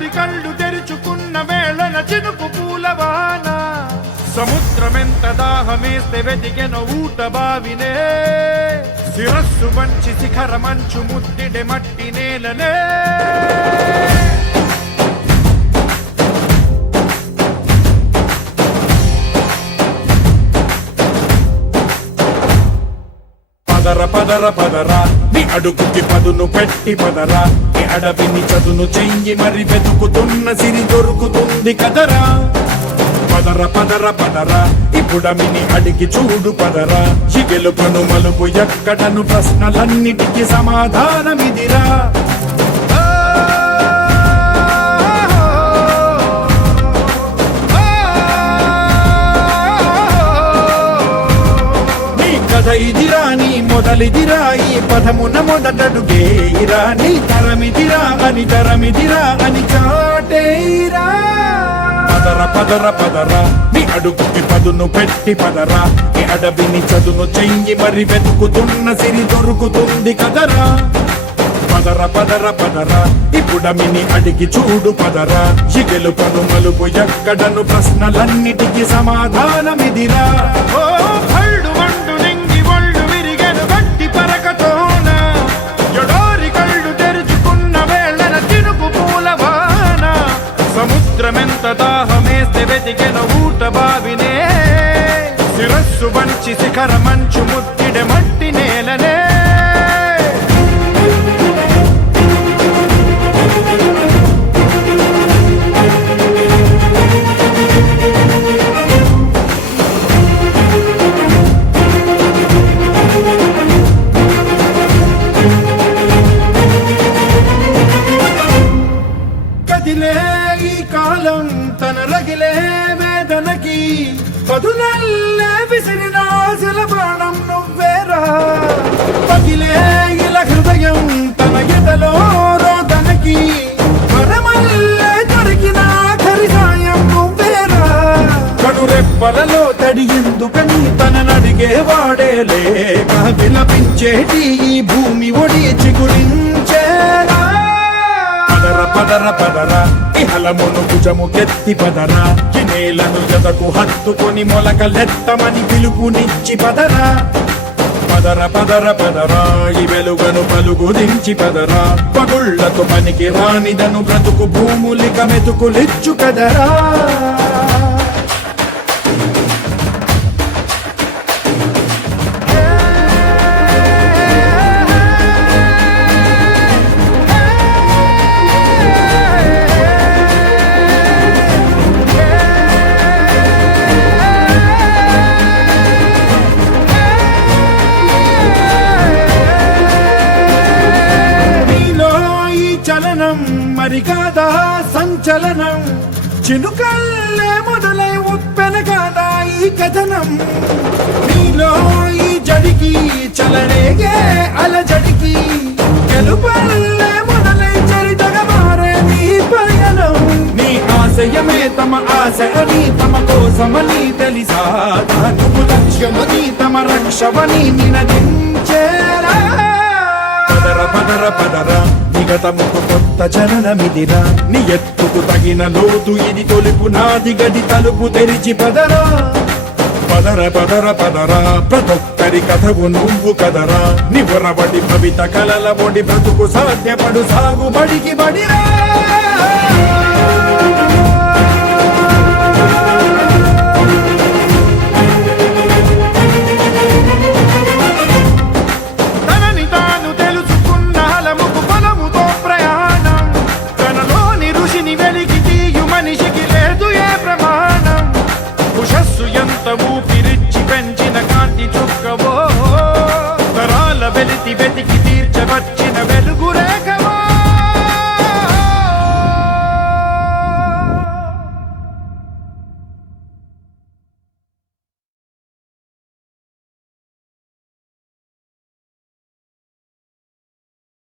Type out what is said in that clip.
ఎడారి కళ్ళు తెరుచుకున్న వేళన చినుకు పూలవాన సముద్రమెంత దాహమేస్తే వెతికెన ఊట బావినే శిరస్సు వంచి శిఖర మంచు ముద్దిడే మట్టి నేలనే పదర పదర పదరా నీ అడుగుకి పదును పెట్టి పదరా నీ అడవిని చదును చెయ్యి మరి వెతుకుతున్న సిరి దొరుకుతుంది కదరా పదర పదర పదరా ఇప్పుడమిని అడిగి చూడు పదరా ఈ గెలుపను మలుపు ఎక్కడను ప్రశ్నలన్నిటికీ సమాధానమిదిరా ఇదిరా నీ మొదలిదిరా ఈ పదమున మొదటడుగేయిరా నీ తరమిదిరా అని చాటేయిరా పదర పదర పదరా నీ అడుగుకి పదును పెట్టి పదరా నీ అడవిని చదును చెయ్యి మరి వెతుకుతున్న సిరి దొరుకుతుంది కదరా పదర పదర పదరా ఇప్పుడమిని అడిగి చూడు పదరా ఈ గెలుపను మలుపు ఎక్కడను ప్రశ్నలన్నిటికీ సమాధానమిదిరా ఓ భళ్ళు మండు నింగి ఒళ్ళు విరిగెను గట్టి పరకతోన ఎడారి కళ్ళు తెరుచుకున్న వేళన చినుకు పూలవాన సముద్రమెంత దాహమేస్తే వెతికెన ఊట బావినే శిరస్సు వంచి శిఖర మంచు ముద్దిడే మట్టి నేలనే కదిలే ఈ కాలం తన రగిలే వేదనకి పదునల్లే విసిరిన ఆశల ప్రాణం నువ్వేరా పగిలే ఇలా హృదయం తన ఎదలో రోదనకి మరమల్లే దొరికిన ఆఖరి సాయం నువ్వేరా కడురెప్పలలో తడి ఎందుకని తననడిగే వాడే లేక విలపించేటి ఈ భూమి ఒడి చిగురించేరా పదర పదర పదరా ఇహలమును భుజము కెత్తి పదరా ఈ నేలను ఎదకు హత్తుకొని మొలకలెత్తమని పిలుపునిచ్చి పదరా పదర పదర పదరా ఈ వెలుగను పలుగు దించి పదరా పగుళ్లతో పనికి రానిదను బ్రతుకు భూములిక మెతుకులిచ్చు కదరా మరి కాదా సంచలనం చినుకల్లే మొదలై ఉప్పెన కాదా ఈ కథనం నీలో ఈ జడికి చలరేగే అలజడికి గెలుపల్లే మొదలై చరితగా మారే నీ పయనం నీ ఆశయమే తమ ఆశ అని తమ కోసమని తెలిసా నువ్వు లక్ష్యమని తమ రక్షమని నినదించేరా పదర పదర పదరా నిగతముకు కొత్త జననమిదిరా నీ ఎత్తుకు తగిన లోతు ఇది తొలుపు నాది గది తలుపు తెరిచి పదరా పదర పదర పదరా ప్రతొక్కరి కథవు నువ్వు కదరా నివరబడి భవిత కలల ఒడి బ్రతుకు సాధ్యపడు సాగుబడికి బడిరా